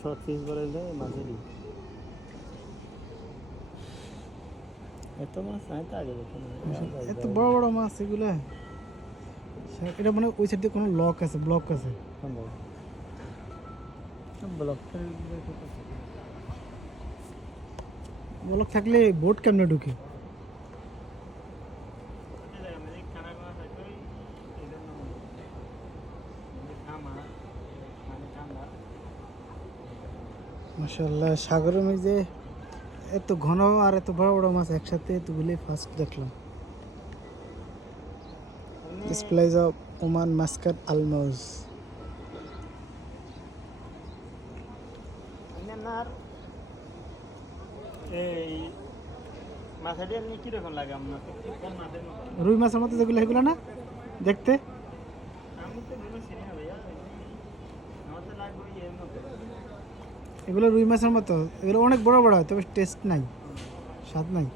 Short piece বলে মাছেরই এত মাছ নাই তো আগে দেখুন এত বড় বড় মাছ এগুলো। এটা মানে ওই সাইডে কোনো লক আছে, ব্লক আছে। ব্লক থাকলে বোট কেমনে ঢুকে? মাশাআল্লাহ, সাগরের মধ্যে এত ঘন আর এত বড় বড় মাছ একসাথে এতগুলি ফার্স্ট দেখলাম। Displays of Oman Muscat Al Mouj. এই মাছাটি এমনি কিরকম লাগে আপনার? রুই মাছের মতো যেগুলো এগুলো না দেখতে? আমি তো ভেবে চিনি না ভাইয়া, আমার তো লাগবে এর মতো। এগুলো রুই মাছের মতো, এগুলো অনেক বড় বড় হয়, তবে টেস্ট নাই, স্বাদ নাই।